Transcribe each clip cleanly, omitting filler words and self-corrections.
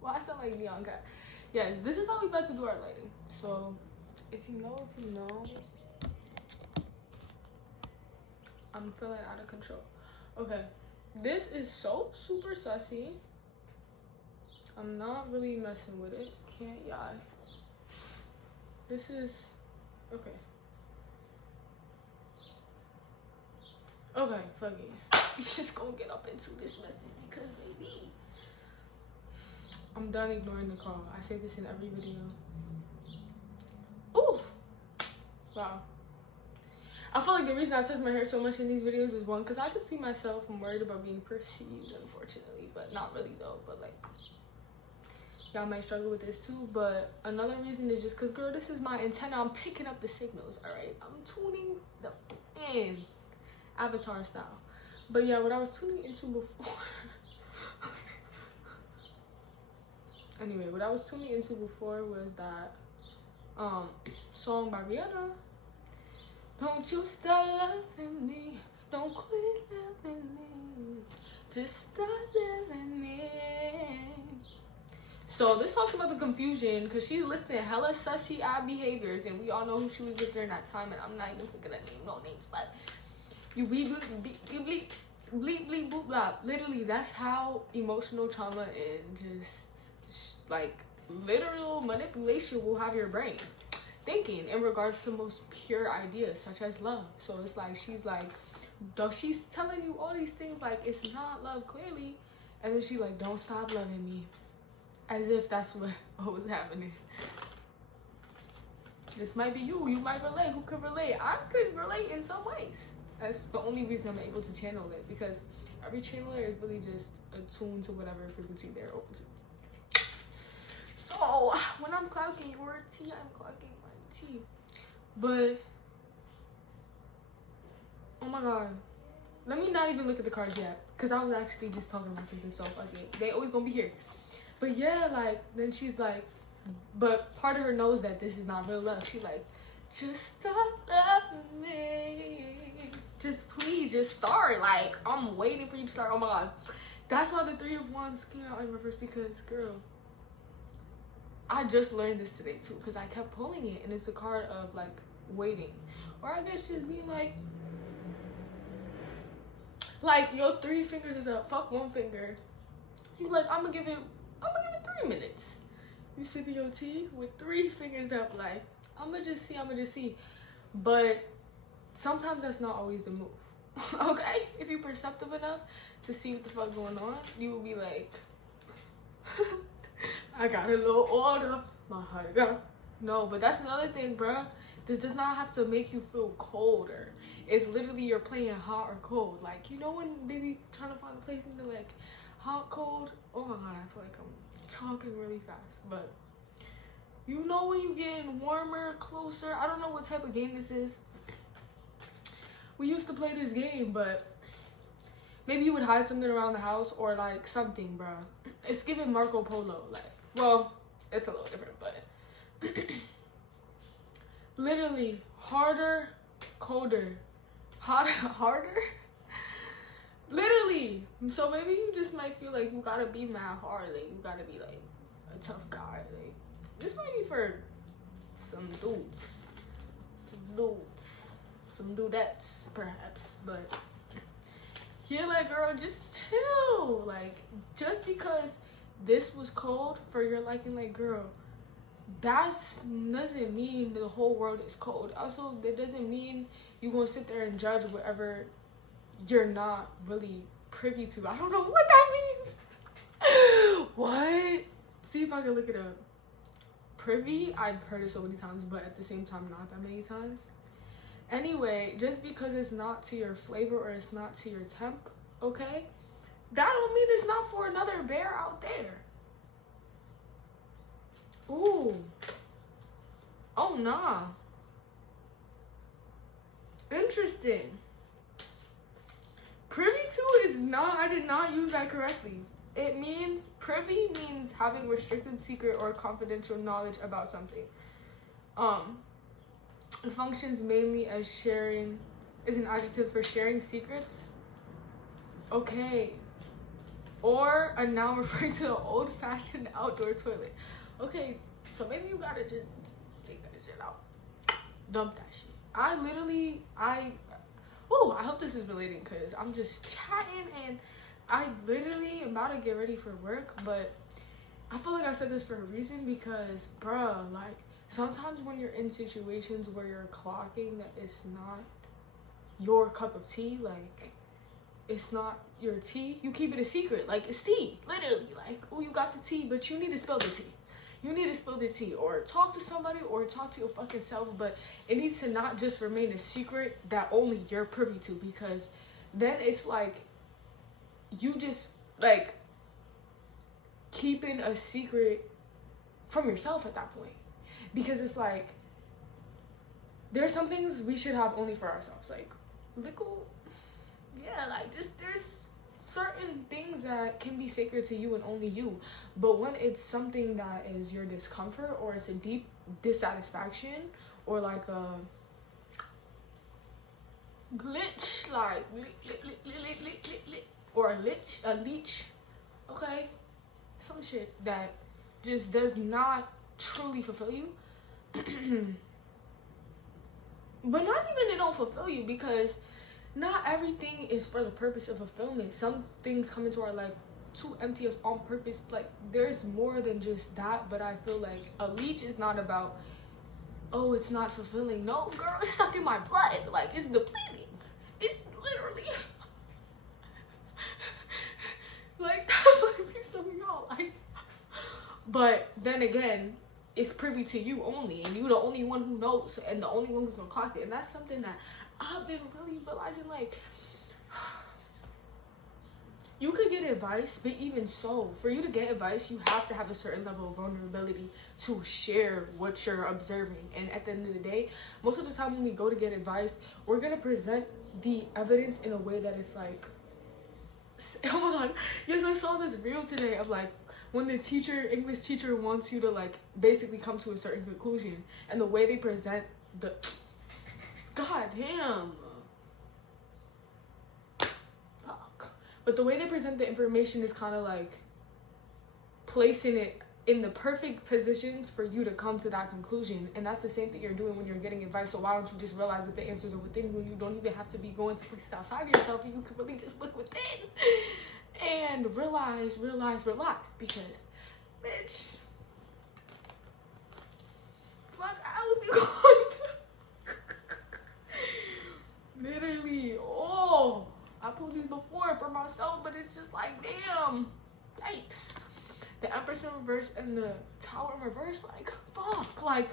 Why I sound like Neon Cat? Yes, this is how we about to do our lighting. So, if you know, I'm feeling out of control. Okay, this is so super sussy. I'm not really messing with it. Can't y'all? This is okay. Okay, fuck it. You just gonna get up into this message because baby, I'm done ignoring the call. I say this in every video. Ooh, wow. I feel like the reason I touch my hair so much in these videos is one, because I can see myself. I'm worried about being perceived, unfortunately, but not really though. But like, y'all might struggle with this too. But another reason is just because, girl, this is my antenna. I'm picking up the signals. All right, I'm tuning them in, Avatar style. But yeah, what I was tuning into before. Anyway, what I was tuning into before was that song by Rihanna. Don't you stop loving me, don't quit loving me, just stop loving me. So this talks about the confusion because she's listing hella sussy odd behaviors, and we all know who she was with during that time, and I'm not even gonna name no names, but you bleep bleep boop blah. Literally, that's how emotional trauma and just like literal manipulation will have your brain thinking in regards to the most pure ideas such as love. So it's like she's telling you all these things like it's not love clearly, and then she like, don't stop loving me, as if that's what was happening. This might be you might relate. Who could relate? I could relate in some ways. That's the only reason I'm able to channel it, because every channeler is really just attuned to whatever frequency they're open to. So when I'm clocking your tea, I'm clocking my tea. But oh my god, let me not even look at the cards yet, because I was actually just talking about something so fucking, they always gonna be here. But yeah, like then she's like, but part of her knows that this is not real love. She like, just stop loving me, just please just start. Like, I'm waiting for you to start. Oh my god, that's why the 3 of Wands came out in reverse, because girl, I just learned this today too, because I kept pulling it, and it's a card of like waiting, or I guess just being like your 3 fingers is up, fuck 1 finger. You like, I'm gonna give it 3 minutes. You sipping your tea with 3 fingers up, like I'm gonna just see. But sometimes that's not always the move. Okay, if you're perceptive enough to see what the fuck going on, you will be like, I got a little order, my heart got. No, but that's another thing, bruh. This does not have to make you feel colder. It's literally you're playing hot or cold. Like, you know when they be trying to find a place in the like hot, cold. Oh my god, I feel like I'm talking really fast. But you know when you getting warmer, closer. I don't know what type of game this is. We used to play this game, but maybe you would hide something around the house or like something, bruh. It's giving Marco Polo. Like, well, it's a little different, but literally harder, colder, harder. Literally. So maybe you just might feel like you gotta be mad hard. Like you gotta be like a tough guy. Like this might be for some dudes, some dudettes perhaps, but yeah, like girl, just chill. Like just because this was cold for your liking, like girl, that doesn't mean the whole world is cold. Also, that doesn't mean you gonna sit there and judge whatever you're not really privy to. I don't know what that means. What? See if I can look it up. Privy, I've heard it so many times, but at the same time, not that many times. Anyway, just because it's not to your flavor or it's not to your temp, okay? That don't mean it's not for another bear out there. Ooh. Oh, nah. Interesting. Privy to is not, I did not use that correctly. It means, privy means having restricted, secret, or confidential knowledge about something. It functions mainly as sharing, is an adjective for sharing secrets. Okay. or a noun referring to the old-fashioned outdoor toilet. Okay, so maybe you gotta just take that shit out. Dump that shit. I hope this is relating because I'm just chatting and I literally am about to get ready for work, but I feel like I said this for a reason because, bruh, like, sometimes when you're in situations where you're clocking that it's not your cup of tea, like, it's not your tea, you keep it a secret. Like, it's tea, literally. Like, oh, you got the tea, but you need to spill the tea. You need to spill the tea or talk to somebody or talk to your fucking self, but it needs to not just remain a secret that only you're privy to, because then it's like you just like keeping a secret from yourself at that point, because it's like there's some things we should have only for ourselves, like little, yeah, like just there's certain things that can be sacred to you and only you. But when it's something that is your discomfort or it's a deep dissatisfaction or like a glitch, like or a leech, okay, some shit that just does not truly fulfill you. But not even it don't fulfill you, because not everything is for the purpose of fulfillment. Some things come into our life to empty us on purpose. Like, there's more than just that. But I feel like a leech is not about, oh, it's not fulfilling. No, girl, it's sucking my blood. Like, it's depleting. It's literally like that might be something y'all like. But then again, it's privy to you only, and you're the only one who knows, and the only one who's gonna clock it. And that's something that I've been really realizing, like, you could get advice, but even so, for you to get advice, you have to have a certain level of vulnerability to share what you're observing. And at the end of the day, most of the time when we go to get advice, we're gonna present the evidence in a way that is like, oh my god, yes, I saw this reel today of like when the English teacher wants you to like basically come to a certain conclusion, and the way they present the, god damn, fuck, but the way they present the information is kind of like placing it in the perfect positions for you to come to that conclusion. And that's the same thing you're doing when you're getting advice. So why don't you just realize that the answers are within you, and you don't even have to be going to places outside yourself, and you can really just look within and realize, because, bitch, fuck, I was going literally, oh, I pulled these before for myself, but it's just like, damn, yikes. The Empress in reverse and the Tower in reverse, like, fuck, like,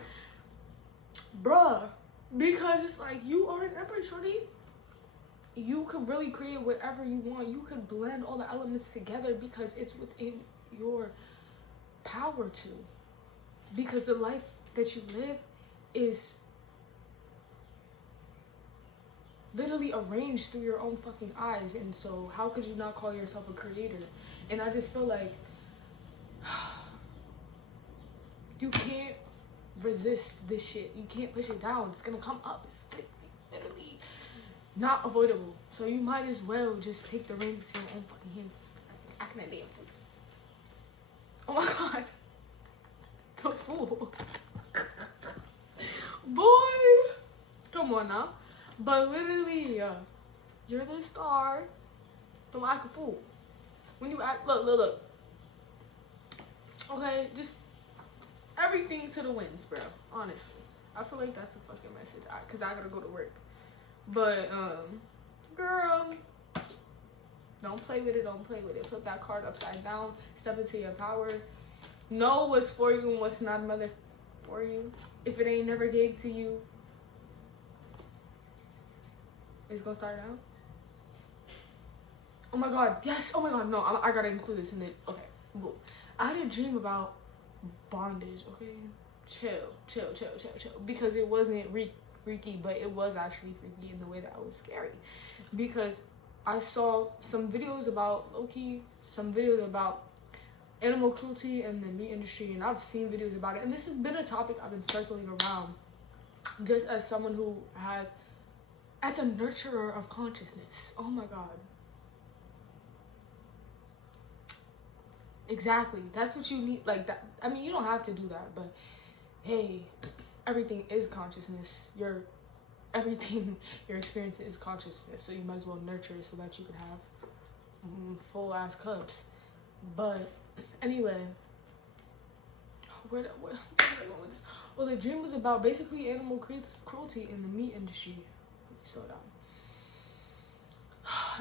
bruh, because it's like, you are an Empress, shorty. You can really create whatever you want. You can blend all the elements together because it's within your power to. Because the life that you live is literally arranged through your own fucking eyes. And so how could you not call yourself a creator? And I just feel like you can't resist this shit. You can't push it down. It's gonna come up. It's literally not avoidable. So you might as well just take the reins into your own fucking hands. Acting that damn fool. Oh my god. The fool. Boy. Come on now. But literally, you're the star. Don't act a fool. When you act, look. Okay, just everything to the winds, bro. Honestly. I feel like that's a fucking message. Cause I gotta go to work. But, girl, don't play with it. Put that card upside down. Step into your power. Know what's for you and what's not mother for you. If it ain't never gave to you, it's gonna start out. Oh my god, yes. Oh my god, no, I gotta include this in it. Okay, boom. I had a dream about bondage, okay? Chill. Because it wasn't freaky, but it was actually freaky in the way that it was scary. Because I saw some videos about Loki, some videos about animal cruelty and the meat industry, and I've seen videos about it. And this has been a topic I've been circling around just as someone who has, as a nurturer of consciousness. Oh my god. Exactly. That's what you need. Like that. I mean, you don't have to do that, but hey, everything is consciousness. Everything your experience is consciousness. So you might as well nurture it so that you can have full ass cups. But anyway, where did I go with this? Well, the dream was about basically animal cruelty in the meat industry. Let me slow down.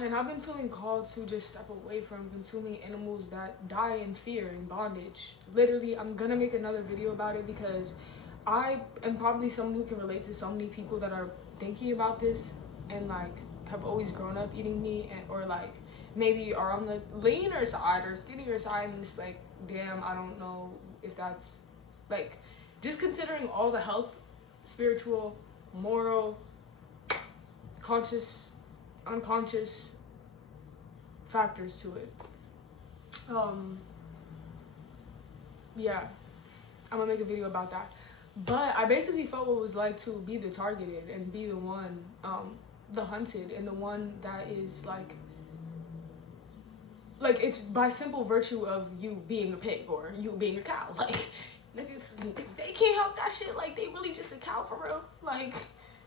And I've been feeling called to just step away from consuming animals that die in fear and bondage. Literally, I'm gonna make another video about it because I am probably someone who can relate to so many people that are thinking about this and like have always grown up eating meat, and or like maybe are on the leaner side or skinnier side, and it's like, damn, I don't know if that's like, just considering all the health, spiritual, moral, conscious, unconscious factors to it. Yeah, I'm gonna make a video about that. But I basically felt what it was like to be the targeted and be the one, the hunted, and the one that is like it's by simple virtue of you being a pig or you being a cow. Like, niggas, they can't help that shit. Like, they really just a cow for real. Like,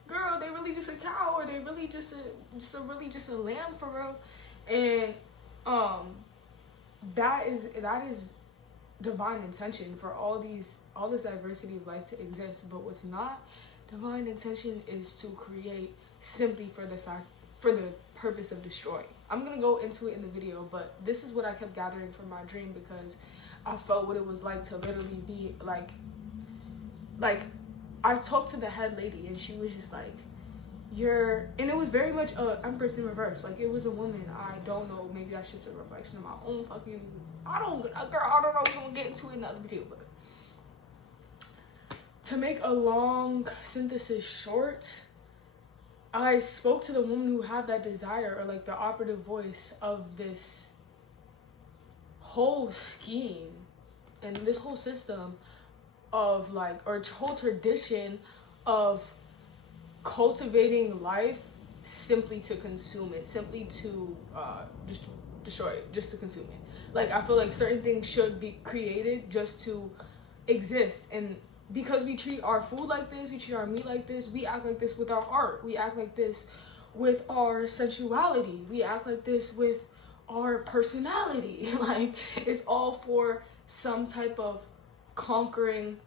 girl, they really just a cow, or they really just a lamb for real. And that is divine intention for all this diversity of life to exist. But what's not divine intention is to create simply for the purpose of destroying. I'm gonna go into it in the video, but this is what I kept gathering from my dream, because I felt what it was like to literally be like I talked to the head lady, and she was just like, and it was very much a Empress in reverse. Like, it was a woman. I don't know, maybe that's just a reflection of my own fucking, I don't know, we're gonna get into it in another video. But to make a long synthesis short, I spoke to the woman who had that desire, or like the operative voice of this whole scheme and this whole system of like, or whole tradition of cultivating life simply to consume it, simply to just destroy it, just to consume it. Like, I feel like certain things should be created just to exist, and because we treat our food like this, we treat our meat like this, we act like this with our art, we act like this with our sensuality, we act like this with our personality. Like, it's all for some type of conquering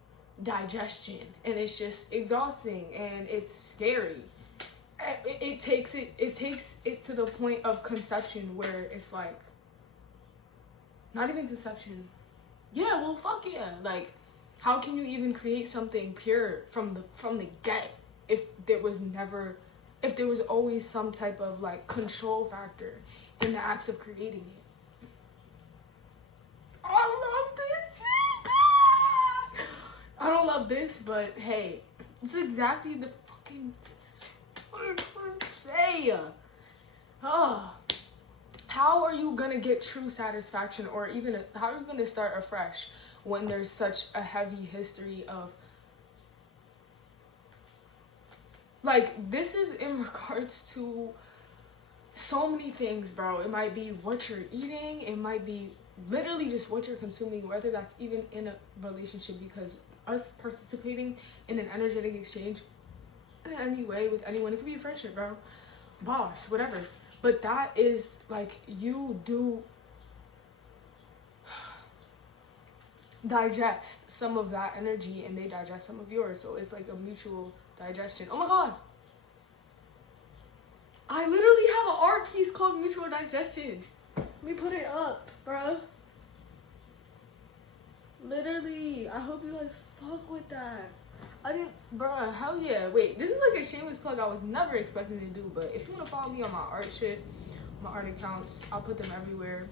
digestion, and it's just exhausting and it's scary. It takes it to the point of conception, where it's like, not even conception. Yeah, well, fuck yeah. Like, how can you even create something pure from the get if there was always some type of like control factor in the acts of creating it? I love this. I don't love this, but hey, it's exactly the fucking what I'm trying to say. How are you gonna get true satisfaction, or even how are you gonna start afresh when there's such a heavy history of, like, this is in regards to so many things, bro. It might be what you're eating, it might be literally just what you're consuming, whether that's even in a relationship, because us participating in an energetic exchange in any way with anyone, it could be a friendship, bro, boss, whatever, but that is like, you do digest some of that energy and they digest some of yours, so it's like a mutual digestion. Oh my god, I literally have an art piece called Mutual Digestion. Let me put it up, bro. Literally, I hope you guys fuck with that. Bruh, hell yeah. Wait, this is like a shameless plug I was never expecting to do, but if you want to follow me on my art shit, my art accounts, I'll put them everywhere.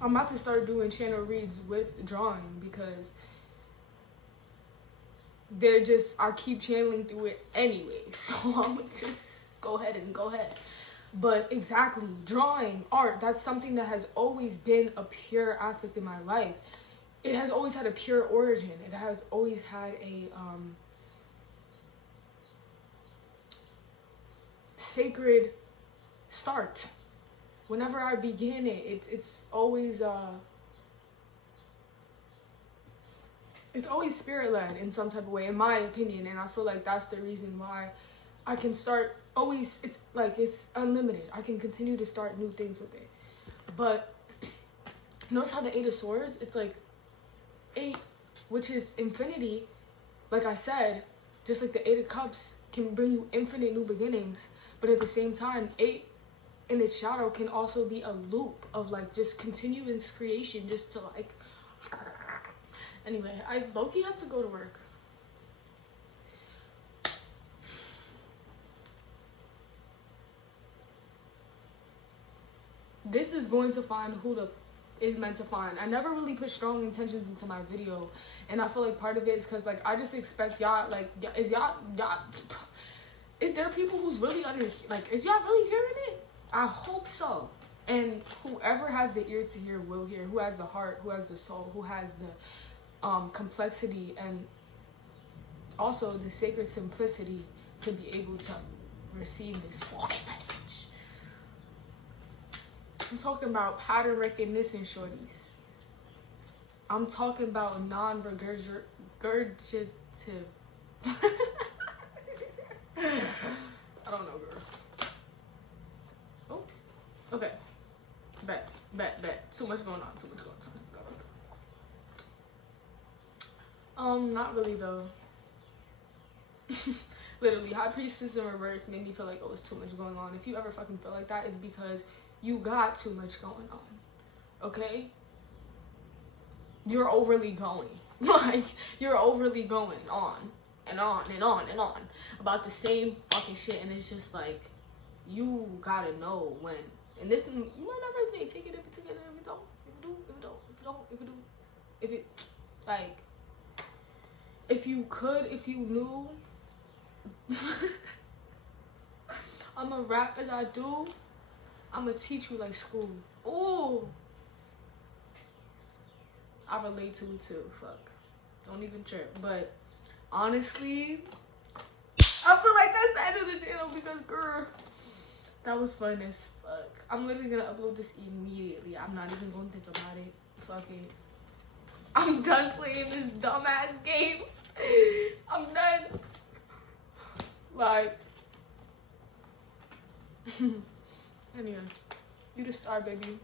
I'm about to start doing channel reads with drawing, because they're just, I keep channeling through it anyway, so I'm gonna just go ahead. But exactly, drawing, art, that's something that has always been a pure aspect in my life. It has always had a pure origin. It has always had a sacred start. Whenever I begin it, it's always it's always spirit-led in some type of way, in my opinion. And I feel like that's the reason why I can start always, it's like, it's unlimited. I can continue to start new things with it. But notice how the 8 of Swords, it's like 8, which is infinity. Like I said, just like the 8 of Cups can bring you infinite new beginnings. But at the same time, 8 in its shadow can also be a loop of like just continuous creation, just to like, anyway, I low-key have to go to work. This is going to find who the is meant to find. I never really put strong intentions into my video, and I feel like part of it is because like I just expect y'all, like, is there people who's really under, like, is y'all really hearing it? I hope so. And whoever has the ears to hear will hear. Who has the heart, who has the soul, who has the complexity, and also the sacred simplicity to be able to receive this fucking message. I'm talking about pattern recognition, shorties. I'm talking about non-regurgitative. I don't know, girl. Oh, okay. Bet. Too much going on. Not really though. Literally, High Priestess in reverse made me feel like it was too much going on. If you ever fucking feel like that, it's because you got too much going on. Okay? You're overly going. Like, you're overly going on and on and on and on about the same fucking shit, and it's just like, you gotta know when. And this, you might not resonate. Take it if it's together, if it don't. If it, like, if you knew I'ma rap as I do, I'ma teach you like school. Ooh, I relate to it too. Fuck, don't even trip. But honestly, I feel like that's the end of the channel because, girl, that was fun as fuck. I'm literally gonna upload this immediately. I'm not even gonna think about it. Fuck it. I'm done playing this dumbass game. I'm done. Like, anyway, you the star, baby.